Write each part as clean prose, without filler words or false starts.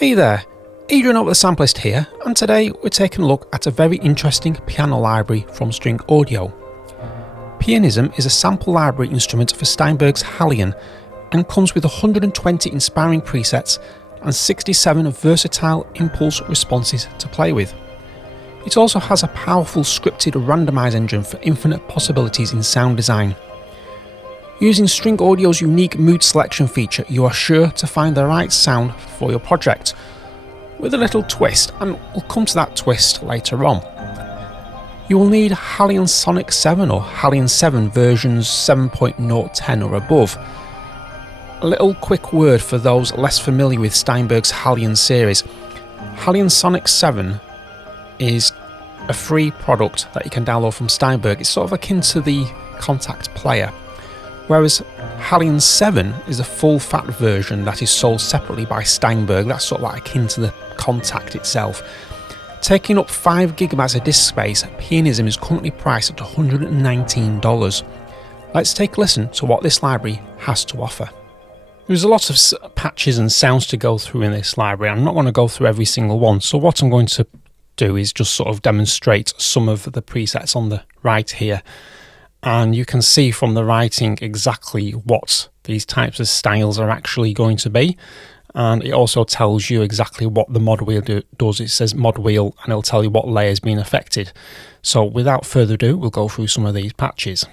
Hey there, Adrian over the Sampleist here, and today we're taking a look at a very interesting piano library from String Audio. Pianism is a sample library instrument for Steinberg's HALion and comes with 120 inspiring presets and 67 versatile impulse responses to play with. It also has a powerful scripted randomize engine for infinite possibilities in sound design. Using String Audio's unique mood selection feature, you are sure to find the right sound for your project, with a little twist, and we'll come to that twist later on. You will need HALion Sonic 7 or HALion 7 versions 7.010 or above. A little quick word for those less familiar with Steinberg's HALion series. HALion Sonic 7 is a free product that you can download from Steinberg. It's sort of akin to the Contact player. Whereas HALion 7 is a full-fat version that is sold separately by Steinberg. That's sort of like akin to the Contact itself. Taking up 5 GB of disk space, Pianism is currently priced at $119. Let's take a listen to what this library has to offer. There's a lot of patches and sounds to go through in this library. I'm not going to go through every single one, so what I'm going to do is just sort of demonstrate some of the presets on the right here. And you can see from the writing exactly what these types of styles are actually going to be. And it also tells you exactly what the mod wheel does. It says mod wheel and it'll tell you what layer is being affected. So without further ado, we'll go through some of these patches.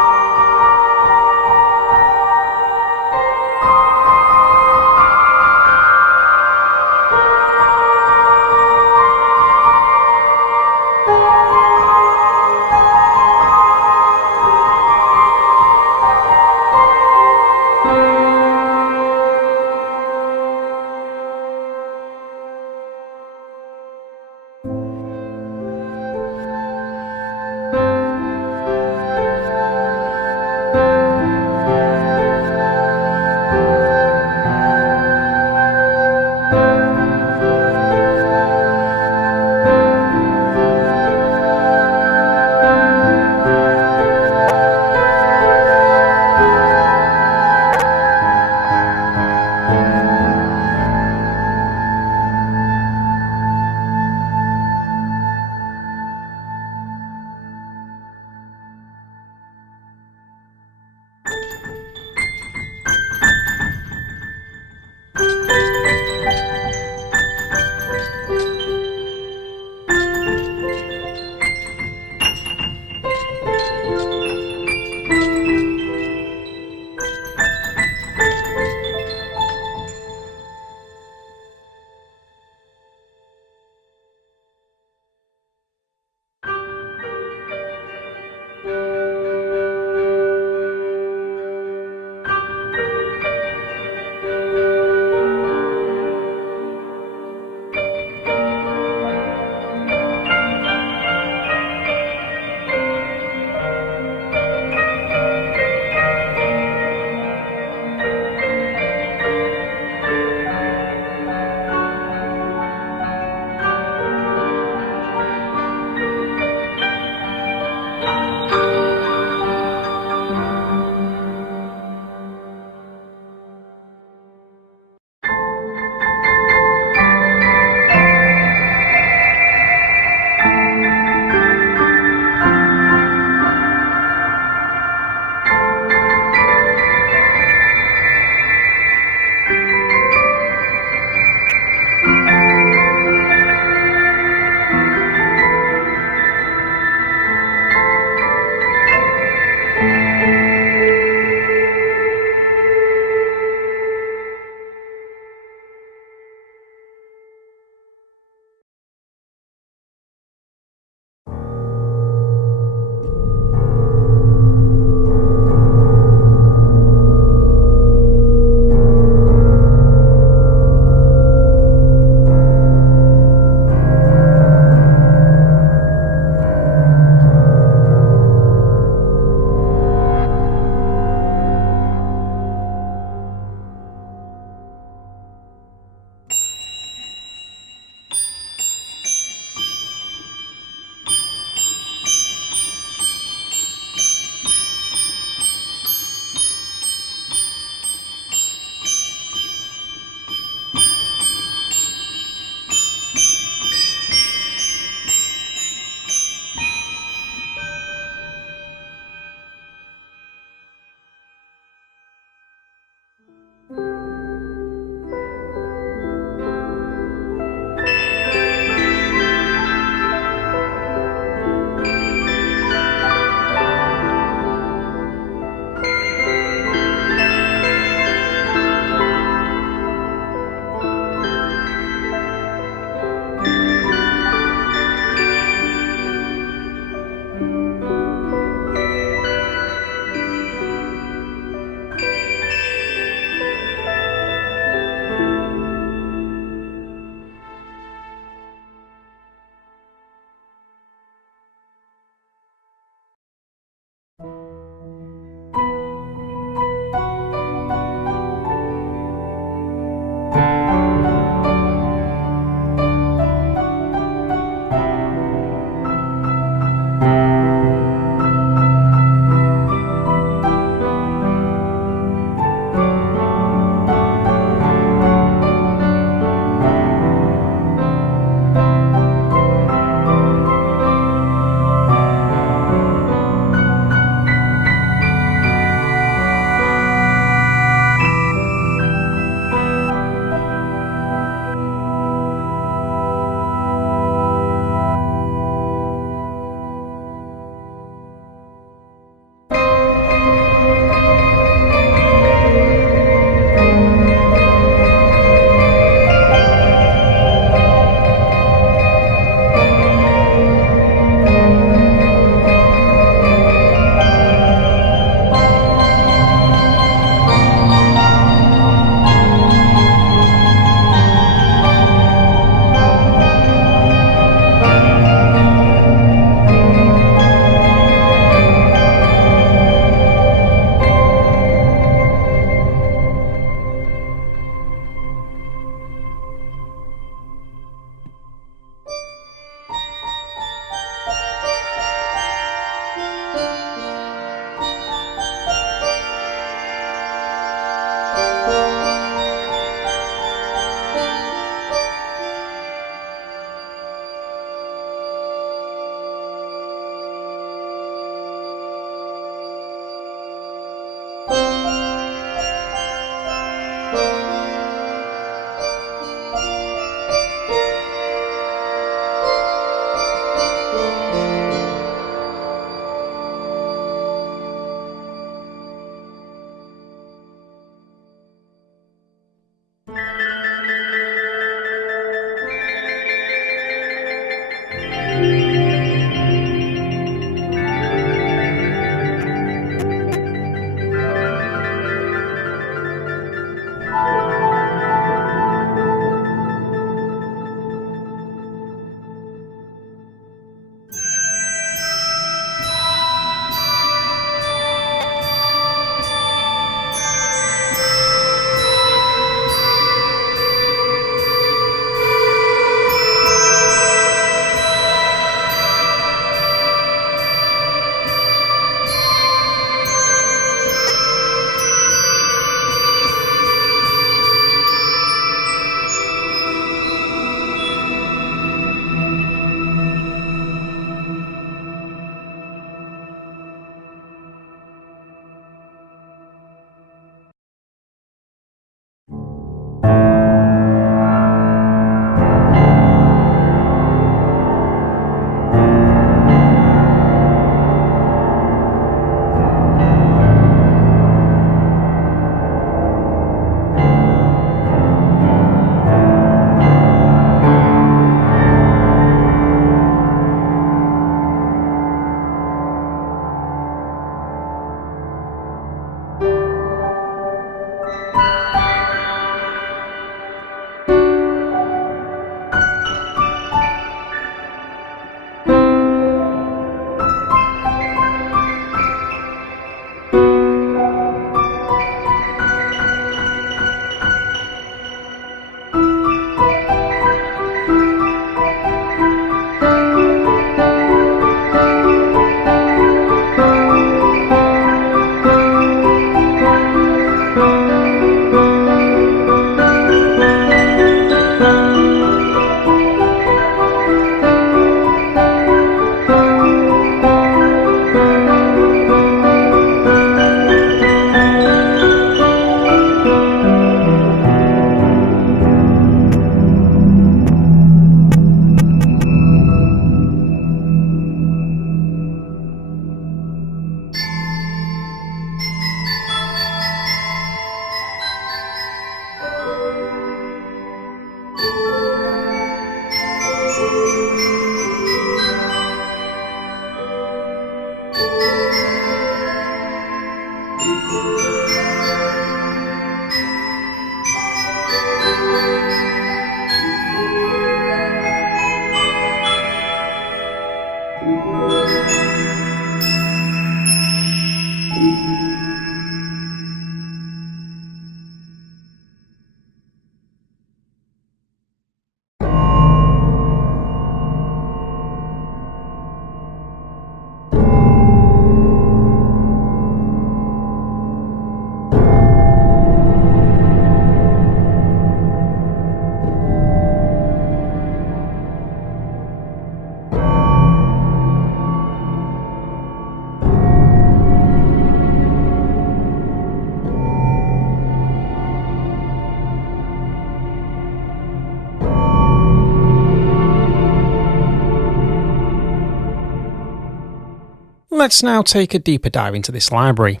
Let's now take a deeper dive into this library.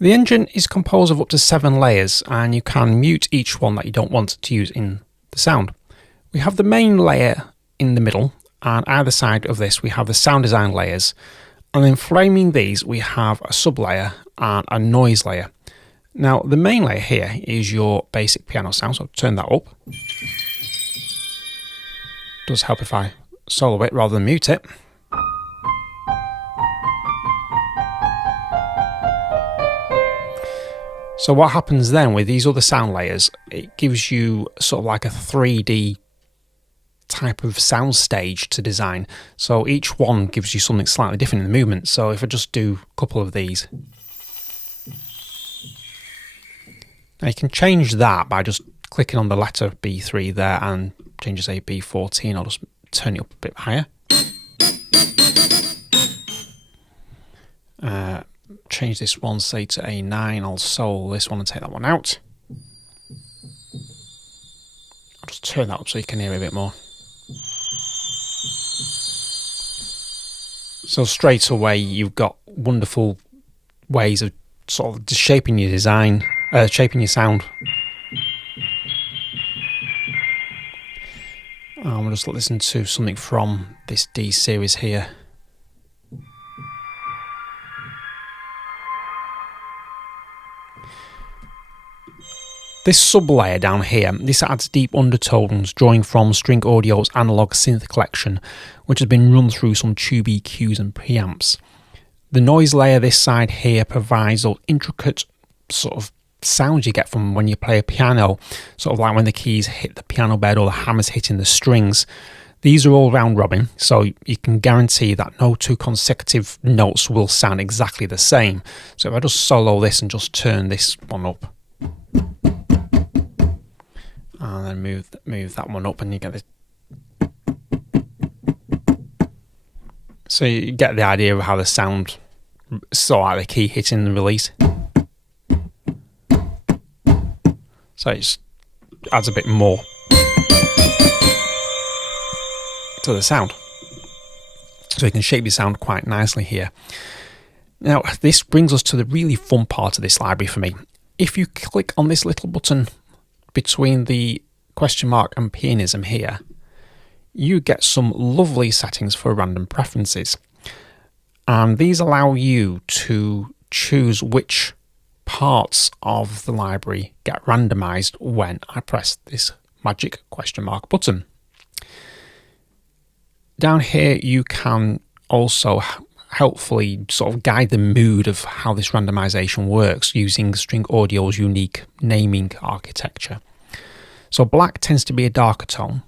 The engine is composed of up to 7 layers, and you can mute each one that you don't want to use in the sound. We have the main layer in the middle, and either side of this we have the sound design layers, and then framing these we have a sub layer and a noise layer. Now the main layer here is your basic piano sound, so turn that up. Does help if I solo it rather than mute it. So what happens then with these other sound layers, it gives you sort of like a 3D type of sound stage to design. So each one gives you something slightly different in the movement. So if I just do a couple of these. Now you can change that by just clicking on the letter B3 there and change it to B14. I'll just turn it up a bit higher. Change this one, say to A9. I'll solo this one and take that one out. I'll just turn that up so you can hear it a bit more. So straight away you've got wonderful ways of sort of just shaping your design, shaping your sound. We'll just listen to something from this D series here. This sub-layer down here, this adds deep undertones drawing from String Audio's analog synth collection, which has been run through some tube EQs and preamps. The noise layer this side here provides those intricate sort of sounds you get from when you play a piano, sort of like when the keys hit the piano bed or the hammers hitting the strings. These are all round robin, so you can guarantee that no two consecutive notes will sound exactly the same. So if I just solo this and just turn this one up, and then move that one up, and you get this. So you get the idea of how the sound, so like the key hitting the release. So it adds a bit more to the sound. So you can shape your sound quite nicely here. Now this brings us to the really fun part of this library for me. If you click on this little button between the question mark and Pianism here, you get some lovely settings for random preferences. And these allow you to choose which parts of the library get randomized when I press this magic question mark button. Down here you can also helpfully sort of guide the mood of how this randomization works using String Audio's unique naming architecture. So black tends to be a darker tone.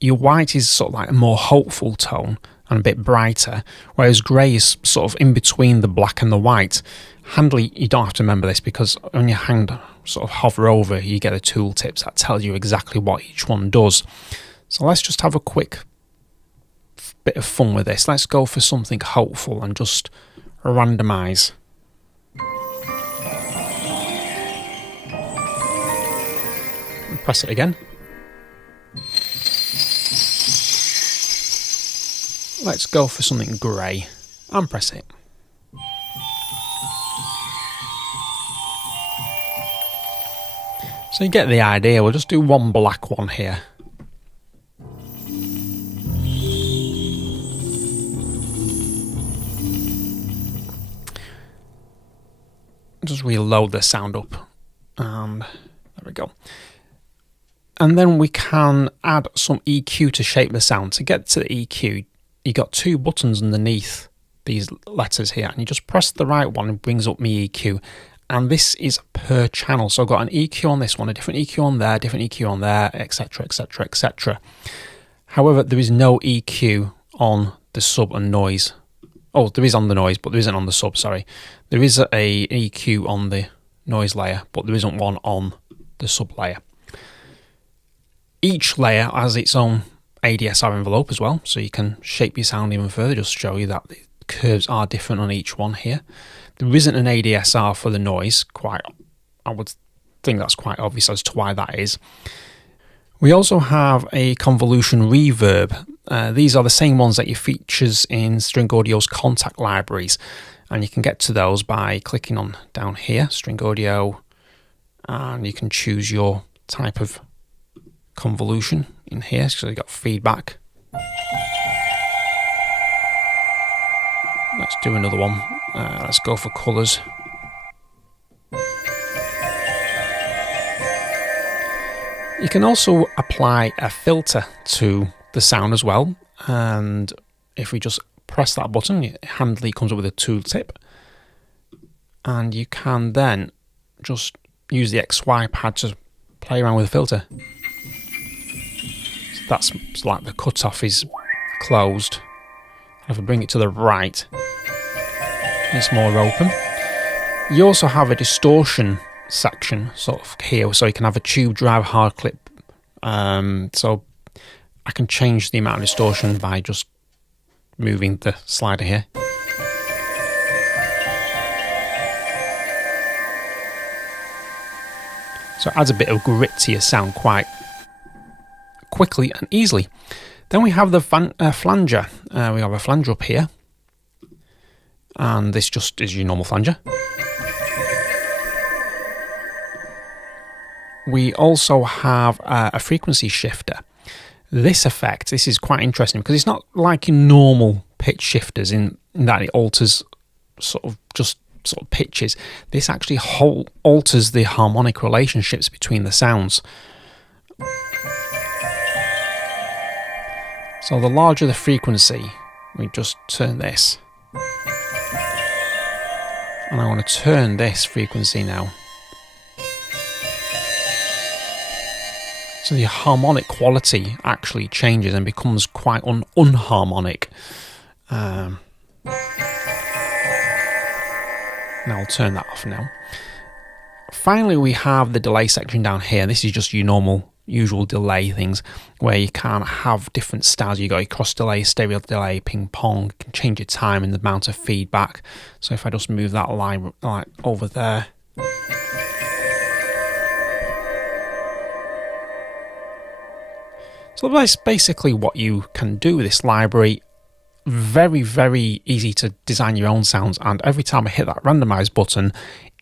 Your white is sort of like a more hopeful tone and a bit brighter, whereas grey is sort of in between the black and the white. Handily, you don't have to remember this because when your hand sort of hover over, you get the tooltips that tell you exactly what each one does. So let's just have a quick bit of fun with this. Let's go for something hopeful and just randomize. And press it again. Let's go for something grey and press it. So you get the idea. We'll just do one black one here. just reload the sound up, and there we go. And then we can add some EQ to shape the sound. To get to the EQ, you got two buttons underneath these letters here, and you just press the right one and brings up my EQ. And this is per channel. So I've got an EQ on this one, a different EQ on there, different EQ on there, etc, etc, etc. However, there is no EQ on the sub and noise. Oh, there is on the noise, but there isn't on the sub, sorry. There is an EQ on the noise layer, but there isn't one on the sub layer. Each layer has its own ADSR envelope as well, so you can shape your sound even further, just to show you that the curves are different on each one here. There isn't an ADSR for the noise, I would think that's quite obvious as to why that is. We also have a convolution reverb. These are the same ones that you features in String Audio's contact libraries, and you can get to those by clicking on down here, String Audio, and you can choose your type of convolution in here. So you've got feedback. Let's do another one. Let's go for colours. You can also apply a filter to the sound as well, and if we just press that button, it handily comes up with a tooltip, and you can then just use the XY pad to play around with the filter. So that's like the cutoff is closed. If I bring it to the right, it's more open. You also have a distortion section sort of here, so you can have a tube drive hard clip. So I can change the amount of distortion by just moving the slider here. So it adds a bit of grit to your sound quite quickly and easily. Then we have the flanger. We have a flanger up here, and this just is your normal flanger. We also have a frequency shifter. This effect, this is quite interesting because it's not like your normal pitch shifters in that it alters sort of pitches. This actually alters the harmonic relationships between the sounds. So the larger the frequency, we just turn this. And I want to turn this frequency now. So the harmonic quality actually changes and becomes quite unharmonic. Now I'll turn that off now. Finally, we have the delay section down here. This is just your usual delay things where you can have different styles. You got your cross delay, stereo delay, ping pong. You can change your time and the amount of feedback. So if I just move that line like over there. So that's basically what you can do with this library. Very, very easy to design your own sounds, and every time I hit that randomize button,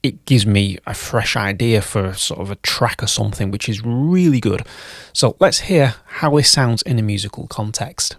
it gives me a fresh idea for sort of a track or something, which is really good. So let's hear how this sounds in a musical context.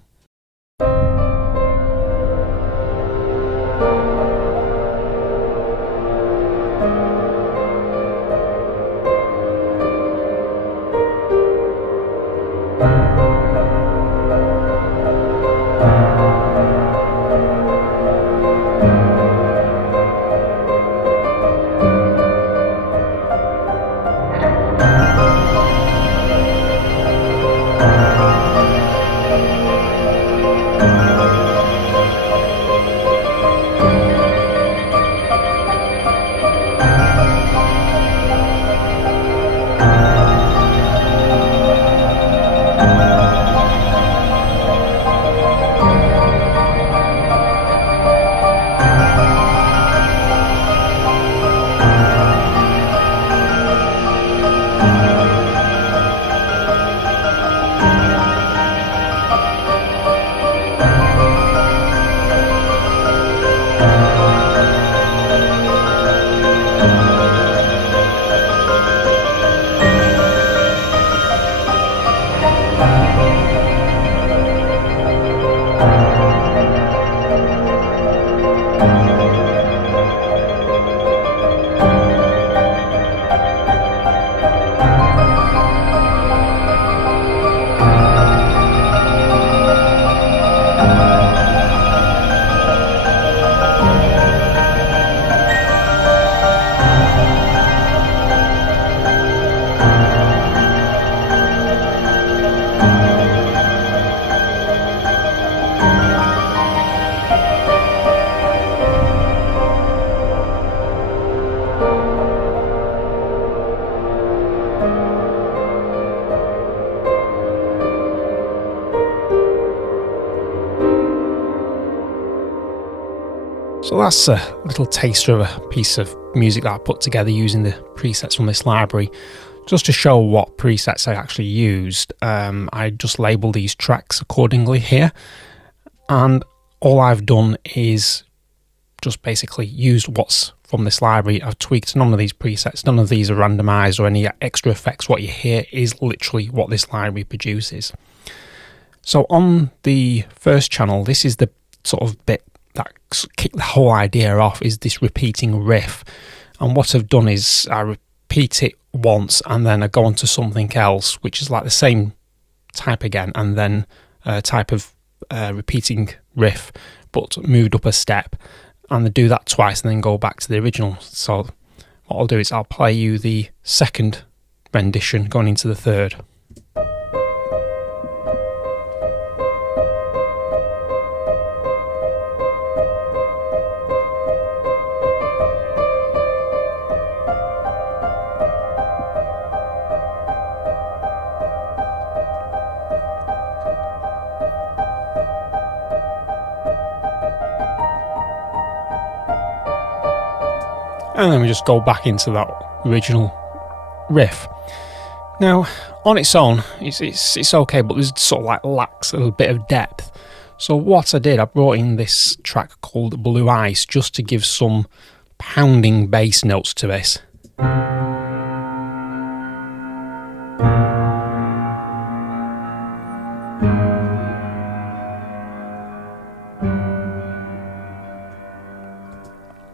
So that's a little taster of a piece of music that I put together using the presets from this library. Just to show what presets I actually used, I just labelled these tracks accordingly here, and all I've done is just basically used what's from this library. I've tweaked none of these presets, none of these are randomised or any extra effects. What you hear is literally what this library produces. So on the first channel, this is the sort of bit that kicked the whole idea off, is this repeating riff. And what I've done is I repeat it once and then I go on to something else, which is like the same type again, and then a type of repeating riff, but moved up a step. And I do that twice and then go back to the original. So what I'll do is I'll play you the second rendition going into the third. And then we just go back into that original riff. Now, on its own, it's okay, but there's sort of like lacks a little bit of depth. So what I did, I brought in this track called Blue Ice just to give some pounding bass notes to this.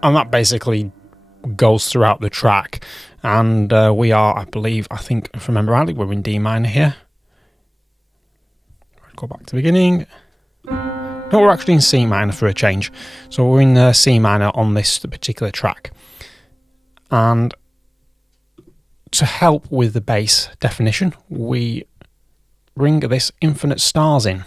And that basically goes throughout the track, and we are, I think if I remember rightly, we're in D minor here. Go back to the beginning. No, we're actually in C minor for a change. So we're in C minor on this particular track. And to help with the bass definition, we bring this Infinite Stars in.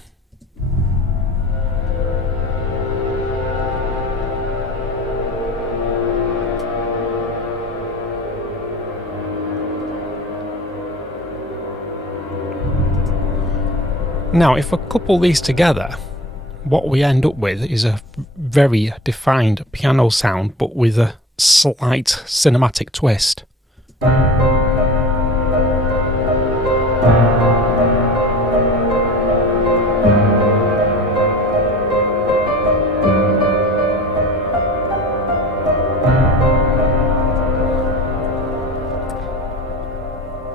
Now, if I couple these together, what we end up with is a very defined piano sound, but with a slight cinematic twist.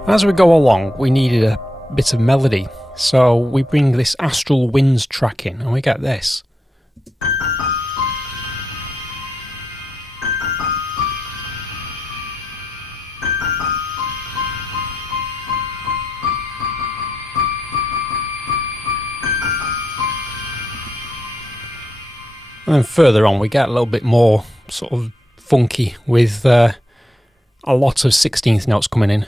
As we go along, we needed a bit of melody. So we bring this Astral Winds track in and we get this. And then further on we get a little bit more sort of funky with a lot of 16th notes coming in.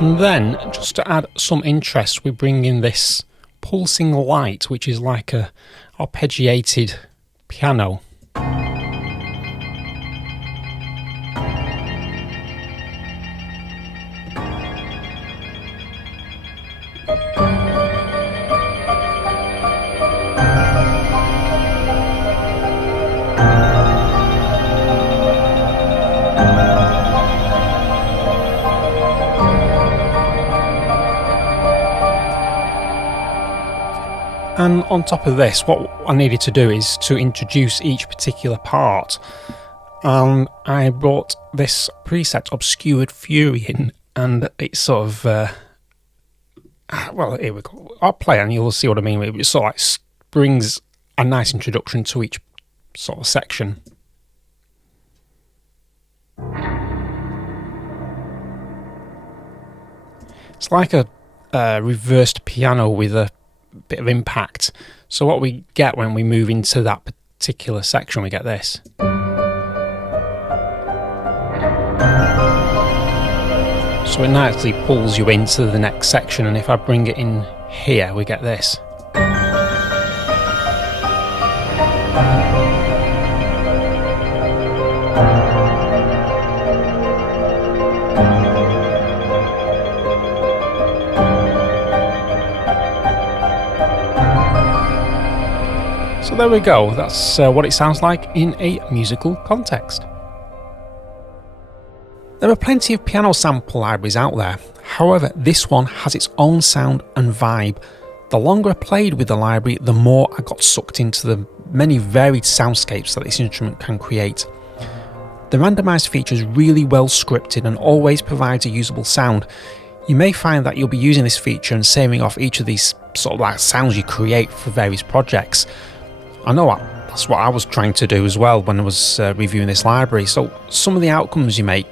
And then, just to add some interest, we bring in this pulsing light, which is like a arpeggiated piano. And on top of this, what I needed to do is to introduce each particular part. I brought this preset Obscured Fury in, and it's sort of, well, here we go. I'll play and you'll see what I mean. It sort of like brings a nice introduction to each sort of section. It's like a reversed piano with a bit of impact. So what we get when we move into that particular section, we get this. So it nicely pulls you into the next section, and if I bring it in here, we get this. So there we go, that's what it sounds like in a musical context. There are plenty of piano sample libraries out there, however this one has its own sound and vibe. The longer I played with the library, the more I got sucked into the many varied soundscapes that this instrument can create. The randomised feature is really well scripted and always provides a usable sound. You may find that you'll be using this feature and saving off each of these sort of like sounds you create for various projects. I know that's what I was trying to do as well when I was reviewing this library, so some of the outcomes you make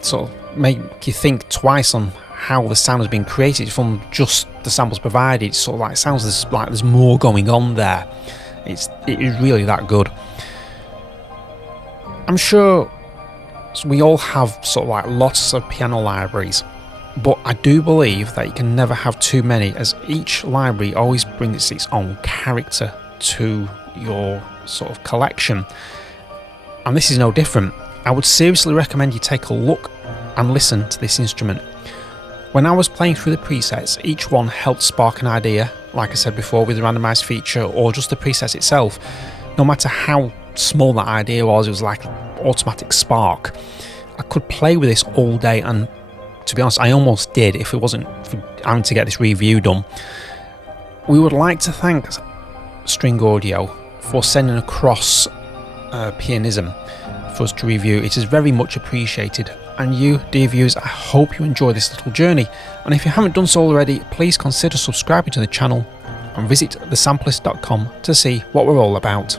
sort of make you think twice on how the sound has been created from just the samples provided. It sort of like sounds like there's more going on there. It is really that good. I'm sure we all have sort of like lots of piano libraries, but I do believe that you can never have too many, as each library always brings its own character to your sort of collection, and this is no different. I would seriously recommend you take a look and listen to this instrument. When I was playing through the presets, each one helped spark an idea, like I said before, with the randomised feature or just the presets itself. No matter how small that idea was, it was like an automatic spark. I could play with this all day, and to be honest, I almost did if it wasn't for having to get this review done. We would like to thank String Audio for sending across Pianism for us to review. It is very much appreciated, and you, dear viewers, I hope you enjoy this little journey, and if you haven't done so already, please consider subscribing to the channel and visit thesampleist.com to see what we're all about.